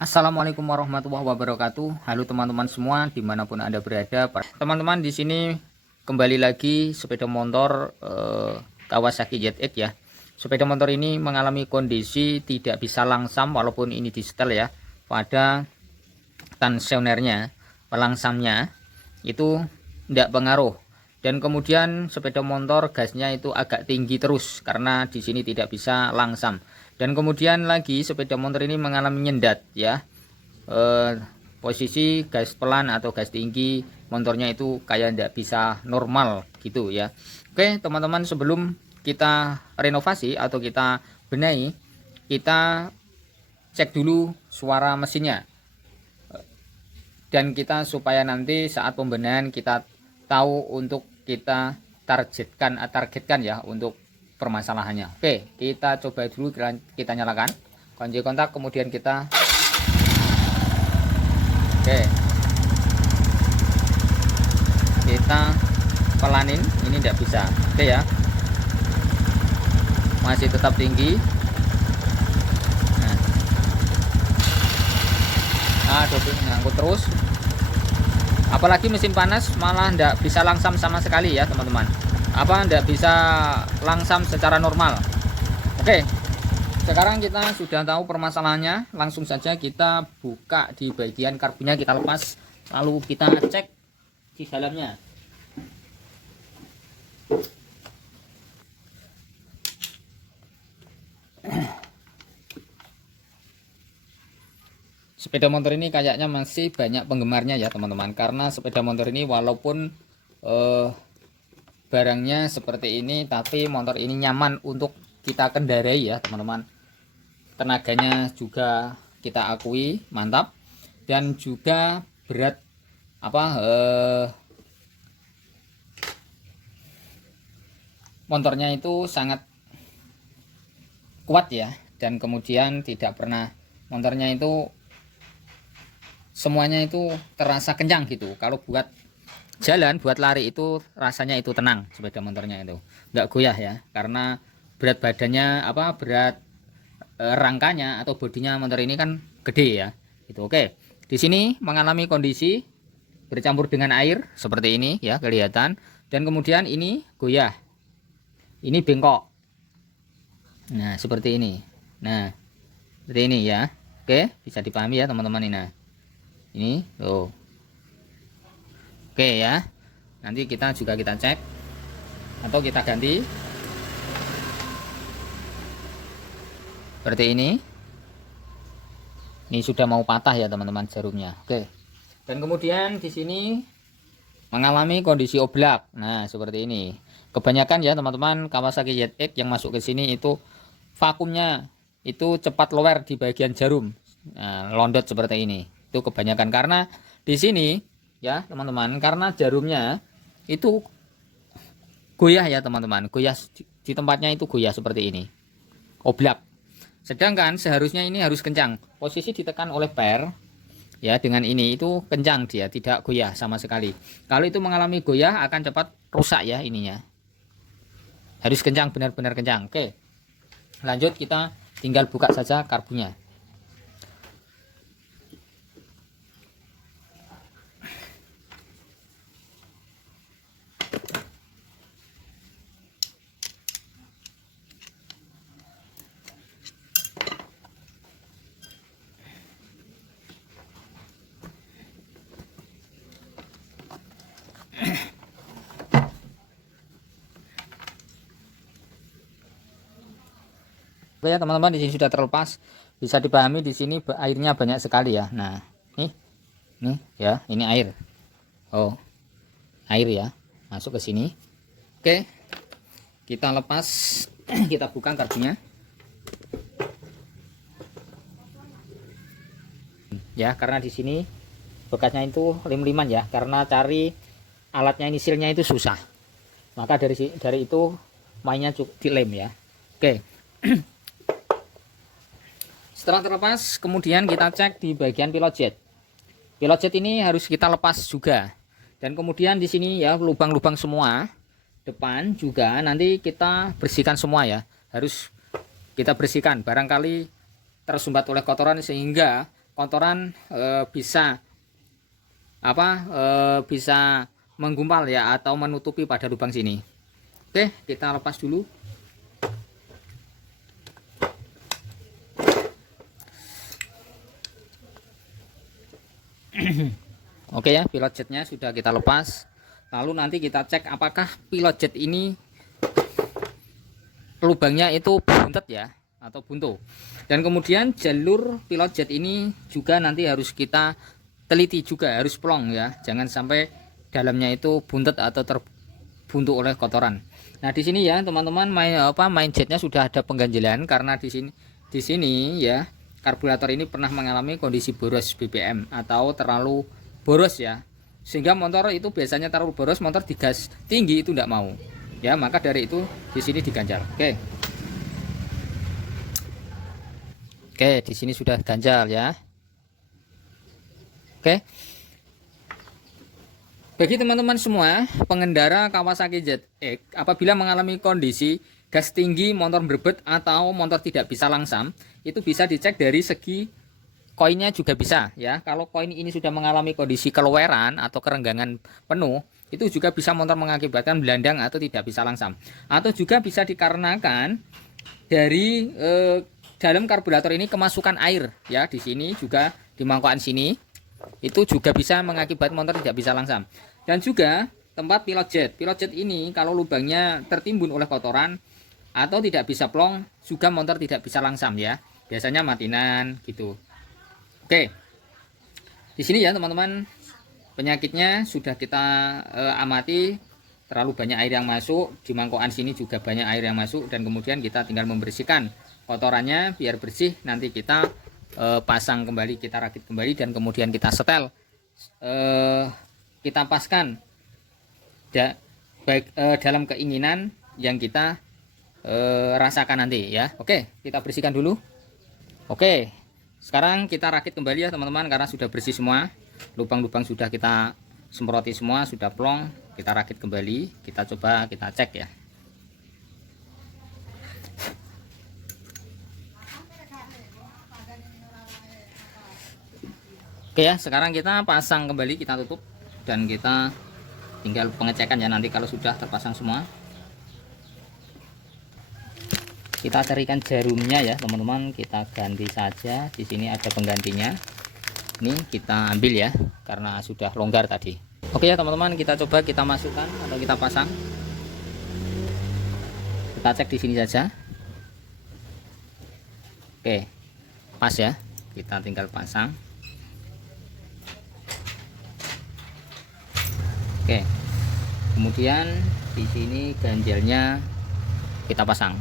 Assalamualaikum warahmatullahi wabarakatuh. Halo teman-teman semua dimanapun Anda berada. Teman-teman di sini kembali lagi sepeda motor Kawasaki ZX ya. Sepeda motor ini mengalami kondisi tidak bisa langsam walaupun ini di setel ya. Pada tensionernya, pelangsamnya itu tidak pengaruh. Dan kemudian sepeda motor gasnya itu agak tinggi terus karena di sini tidak bisa langsam. Dan kemudian lagi sepeda motor ini mengalami nyendat ya, posisi gas pelan atau gas tinggi motornya itu kayak tidak bisa normal gitu ya. Oke teman-teman, sebelum kita renovasi atau kita benahi, kita cek dulu suara mesinnya, dan kita supaya nanti saat pembenahan kita tahu untuk kita targetkan ya untuk permasalahannya. Oke, kita coba dulu, kita nyalakan kunci kontak, kemudian kita kita pelanin, ini tidak bisa. Oke ya, masih tetap tinggi. Nah, ngangkut terus, apalagi mesin panas malah tidak bisa langsam sama sekali ya teman-teman, tidak bisa langsam secara normal. Oke, sekarang kita sudah tahu permasalahannya, langsung saja kita buka di bagian karbunya, kita lepas lalu kita cek di dalamnya. Sepeda motor ini kayaknya masih banyak penggemarnya ya teman-teman, karena sepeda motor ini walaupun barangnya seperti ini, tapi motor ini nyaman untuk kita kendarai ya teman-teman. Tenaganya juga kita akui mantap, dan juga berat motornya itu sangat kuat ya, dan kemudian tidak pernah motornya itu semuanya itu terasa kencang gitu. Kalau buat jalan, buat lari itu rasanya itu tenang, sepeda motornya itu nggak goyah ya, karena berat badannya berat rangkanya atau bodinya motor ini kan gede ya itu. Oke, di sini mengalami kondisi bercampur dengan air seperti ini ya, kelihatan. Dan kemudian ini goyah, ini bengkok, nah seperti ini. Nah seperti ini ya. Oke, bisa dipahami ya teman-teman ini. Nah ini tuh. Oke ya, nanti kita cek atau kita ganti seperti ini. Ini sudah mau patah ya teman-teman jarumnya. Oke, dan kemudian di sini mengalami kondisi oblak. Nah seperti ini. Kebanyakan ya teman-teman Kawasaki ZX yang masuk ke sini itu vakumnya itu cepat lower di bagian jarum. Nah, londot seperti ini. Itu kebanyakan karena di sini ya teman-teman, karena jarumnya itu goyah ya teman-teman, goyah di tempatnya itu goyah seperti ini, oblak. Sedangkan seharusnya ini harus kencang, posisi ditekan oleh per ya, dengan ini itu kencang, dia tidak goyah sama sekali. Kalau itu mengalami goyah akan cepat rusak ya ininya, harus kencang, benar-benar kencang. Oke, lanjut, kita tinggal buka saja karbunya. Oke ya teman-teman, di sini sudah terlepas, bisa dipahami di sini airnya banyak sekali ya. Nah nih ya, ini air, air ya masuk ke sini. Oke, kita lepas kita buka karbunya ya, karena di sini bekasnya itu lem-liman ya, karena cari alatnya ini silnya itu susah, maka dari itu mainnya cukup dilem ya. Oke. Setelah terlepas, kemudian kita cek di bagian pilot jet. Pilot jet ini harus kita lepas juga. Dan kemudian di sini ya, lubang-lubang semua, depan juga nanti kita bersihkan semua ya. Harus kita bersihkan, barangkali tersumbat oleh kotoran sehingga kotoran bisa bisa menggumpal ya, atau menutupi pada lubang sini. Oke, kita lepas dulu. Oke ya, pilot jetnya sudah kita lepas. Lalu nanti kita cek apakah pilot jet ini lubangnya itu buntet ya, atau buntu. Dan kemudian jalur pilot jet ini juga nanti harus kita teliti juga, harus plong ya, jangan sampai dalamnya itu buntet atau terbuntu oleh kotoran. Nah di sini ya teman-teman, main jetnya sudah ada pengganjilan, karena di sini ya karburator ini pernah mengalami kondisi boros BBM atau terlalu boros ya, sehingga motor itu biasanya terlalu boros, motor digas tinggi itu tidak mau ya, maka dari itu di sini diganjal. Oke, di sini sudah ganjal ya. Oke, bagi teman-teman semua pengendara Kawasaki ZX, apabila mengalami kondisi gas tinggi, motor berbet, atau motor tidak bisa langsam, itu bisa dicek dari segi koinnya juga bisa ya. Kalau koin ini sudah mengalami kondisi keluaran atau kerenggangan penuh, itu juga bisa motor mengakibatkan belandang atau tidak bisa langsam. Atau juga bisa dikarenakan dari dalam karburator ini kemasukan air ya, di sini juga di mangkokan sini. Itu juga bisa mengakibatkan motor tidak bisa langsam. Dan juga tempat pilot jet ini kalau lubangnya tertimbun oleh kotoran atau tidak bisa plong, juga motor tidak bisa langsam ya, biasanya matinan gitu. Oke, di sini ya teman-teman, penyakitnya sudah kita amati. Terlalu banyak air yang masuk di mangkokan sini, juga banyak air yang masuk, dan kemudian kita tinggal membersihkan kotorannya biar bersih. Nanti kita pasang kembali, kita rakit kembali, dan kemudian kita setel, kita paskan baik dalam keinginan yang kita rasakan nanti ya. Oke, kita bersihkan dulu. Oke, sekarang kita rakit kembali ya teman-teman, karena sudah bersih semua, lubang-lubang sudah kita semproti semua, sudah plong. Kita rakit kembali, kita coba kita cek ya. Oke ya, sekarang kita pasang kembali, kita tutup, dan kita tinggal pengecekan ya nanti kalau sudah terpasang semua. Kita carikan jarumnya ya teman-teman, kita ganti saja. Di sini ada penggantinya. Ini kita ambil ya, karena sudah longgar tadi. Oke ya teman-teman, kita coba kita masukkan atau kita pasang. Kita cek di sini saja. Oke, pas ya. Kita tinggal pasang. Oke, kemudian di sini ganjalnya kita pasang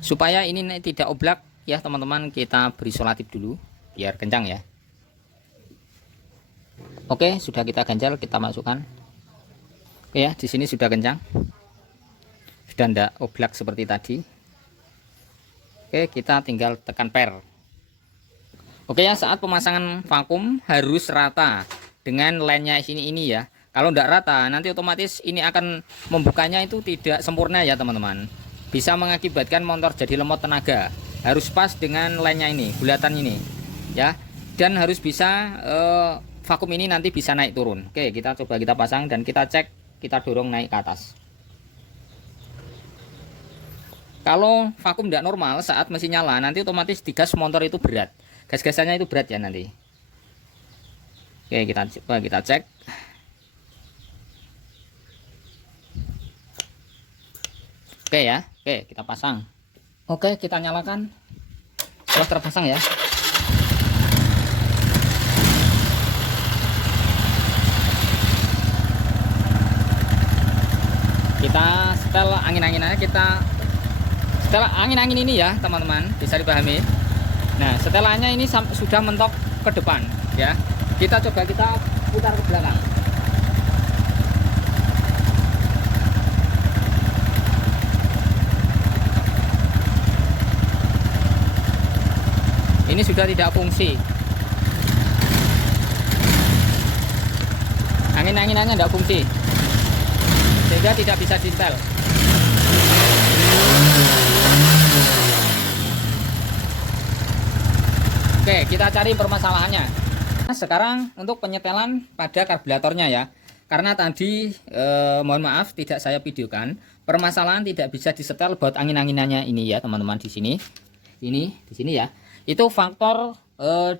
supaya ini tidak oblak ya teman-teman. Kita beri solatif dulu biar kencang ya. Oke, sudah kita ganjal, kita masukkan. Oke ya, di sini sudah kencang, sudah tidak oblak seperti tadi. Oke, kita tinggal tekan per. Oke ya, saat pemasangan vakum harus rata dengan line-nya ini ya. Kalau tidak rata, nanti otomatis ini akan membukanya itu tidak sempurna ya teman-teman. Bisa mengakibatkan motor jadi lemot tenaga. Harus pas dengan line-nya ini, bulatan ini ya. Dan harus bisa vakum ini nanti bisa naik turun. Oke, kita coba kita pasang dan kita cek, kita dorong naik ke atas. Kalau vakum tidak normal saat mesin nyala, nanti otomatis digas motor itu berat. Gas-gasannya itu berat ya nanti. Oke, kita coba kita cek. Oke ya, oke kita pasang. Oke, kita nyalakan. Sudah terpasang ya. Kita setel angin-anginannya, kita setel angin-angin ini ya teman-teman, bisa dipahami. Nah, setelannya ini sudah mentok ke depan ya. Kita coba kita putar ke belakang. Ini sudah tidak fungsi. Angin-anginannya tidak fungsi, sehingga tidak bisa disetel. Oke, kita cari permasalahannya. Nah, sekarang untuk penyetelan pada karburatornya ya. Karena tadi mohon maaf tidak saya videokan, permasalahan tidak bisa disetel baut angin-anginannya ini ya teman-teman di sini. Ini di sini ya. Itu faktor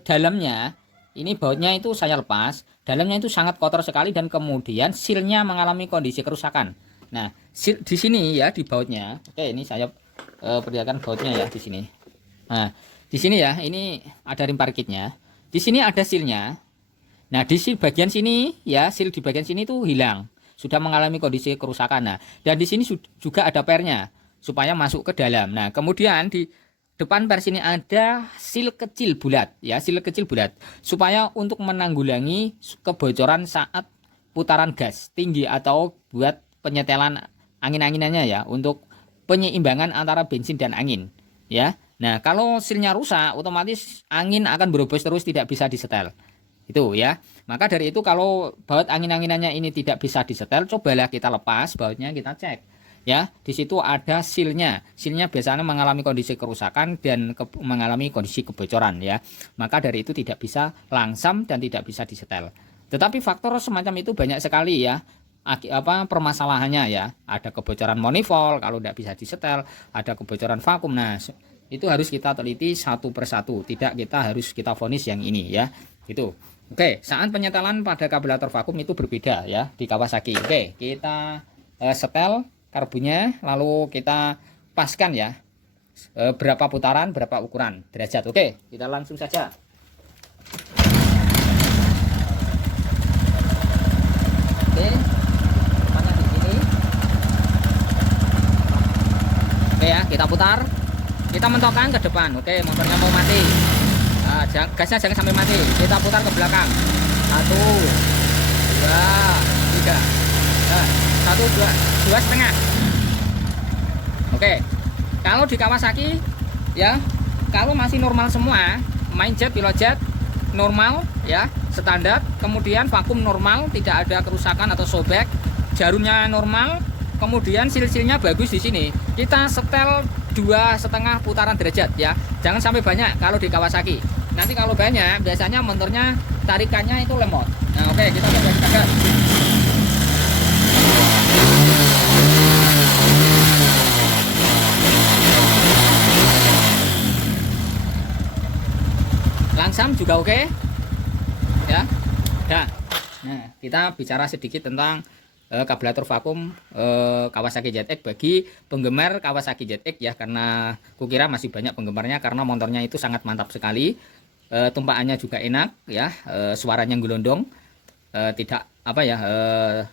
dalamnya ini bautnya itu saya lepas, dalamnya itu sangat kotor sekali dan kemudian silnya mengalami kondisi kerusakan. Nah, di sini ya di bautnya. Oke, ini saya perlihatkan bautnya ya di sini. Nah, di sini ya, ini ada rim parkitnya. Di sini ada silnya. Nah, di bagian sini ya, sil di bagian sini tuh hilang, sudah mengalami kondisi kerusakan. Nah, dan di sini juga ada pernya supaya masuk ke dalam. Nah, kemudian di depan per sini ada sil kecil bulat ya, sil kecil bulat supaya untuk menanggulangi kebocoran saat putaran gas tinggi atau buat penyetelan angin-anginannya ya, untuk penyeimbangan antara bensin dan angin ya. Nah, kalau silnya rusak, otomatis angin akan berobos terus, tidak bisa disetel. Itu ya. Maka dari itu kalau baut angin-anginannya ini tidak bisa disetel, cobalah kita lepas bautnya, kita cek. Ya, di situ ada silnya. Silnya biasanya mengalami kondisi kerusakan dan mengalami kondisi kebocoran ya. Maka dari itu tidak bisa langsam dan tidak bisa disetel. Tetapi faktor semacam itu banyak sekali ya. Permasalahannya ya. Ada kebocoran manifold kalau tidak bisa disetel, ada kebocoran vakum. Nah, itu harus kita teliti satu persatu. Tidak harus kita vonis yang ini ya. Itu. Oke, saat penyetelan pada karburator vakum itu berbeda ya di Kawasaki. Oke, kita setel karbunya, lalu kita paskan ya berapa putaran, berapa ukuran derajat. Oke, kita langsung saja. Oke, tempatnya di sini. Oke ya, kita putar, kita mentokkan ke depan. Oke, motornya mau mati. Nah, gasnya jangan sampai mati. Kita putar ke belakang. 1, 2, 3. Nah, 1, 2 setengah. Oke, kalau di Kawasaki ya, kalau masih normal semua, main jet, pilot jet normal ya, standar, kemudian vakum normal, tidak ada kerusakan atau sobek, jarumnya normal, kemudian sil-silnya bagus di sini, kita setel 2,5 putaran derajat ya, jangan sampai banyak kalau di Kawasaki. Nanti kalau banyak, biasanya motornya tarikannya itu lemot. Nah, oke, kita coba gas. Langsam juga oke ya. Nah, kita bicara sedikit tentang karburator vakum Kawasaki ZX bagi penggemar Kawasaki ZX ya, karena kukira masih banyak penggemarnya karena motornya itu sangat mantap sekali. Tumpaannya juga enak ya, suaranya gelondong, tidak apa ya,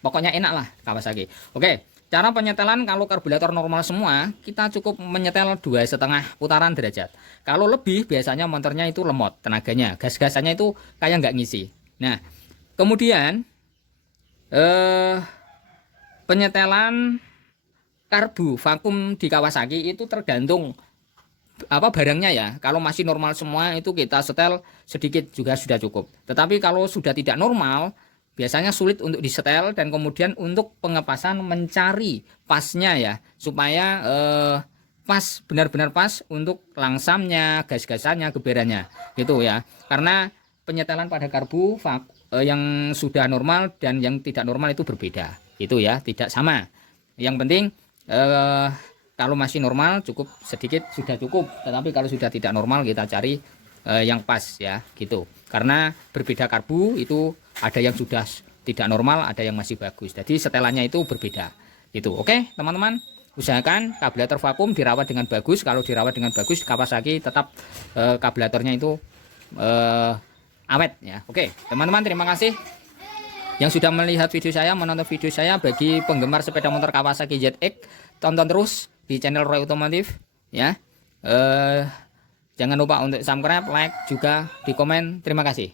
pokoknya enak lah Kawasaki. Oke, cara penyetelan kalau karburator normal semua, kita cukup menyetel 2,5 putaran derajat. Kalau lebih biasanya motornya itu lemot tenaganya, gas-gasannya itu kayak nggak ngisi. Nah, kemudian penyetelan karbu vakum di Kawasaki itu tergantung barangnya ya. Kalau masih normal semua itu kita setel sedikit juga sudah cukup. Tetapi kalau sudah tidak normal, biasanya sulit untuk disetel, dan kemudian untuk pengepasan mencari pasnya ya, supaya pas, benar-benar pas untuk langsamnya, gas-gasannya, geberannya gitu ya. Karena penyetelan pada karbu yang sudah normal dan yang tidak normal itu berbeda gitu ya, tidak sama. Yang penting kalau masih normal cukup sedikit sudah cukup, tetapi kalau sudah tidak normal kita cari yang pas ya gitu. Karena berbeda karbu itu, ada yang sudah tidak normal, ada yang masih bagus. Jadi setelannya itu berbeda gitu. Oke teman-teman, usahakan karburator vakum dirawat dengan bagus. Kalau dirawat dengan bagus, Kawasaki tetap karburatornya itu awet ya. Oke teman-teman, terima kasih yang sudah melihat video saya, menonton video saya. Bagi penggemar sepeda motor Kawasaki ZX, tonton terus di channel Roy Otomotif ya. Jangan lupa untuk subscribe, like, juga di komen. Terima kasih.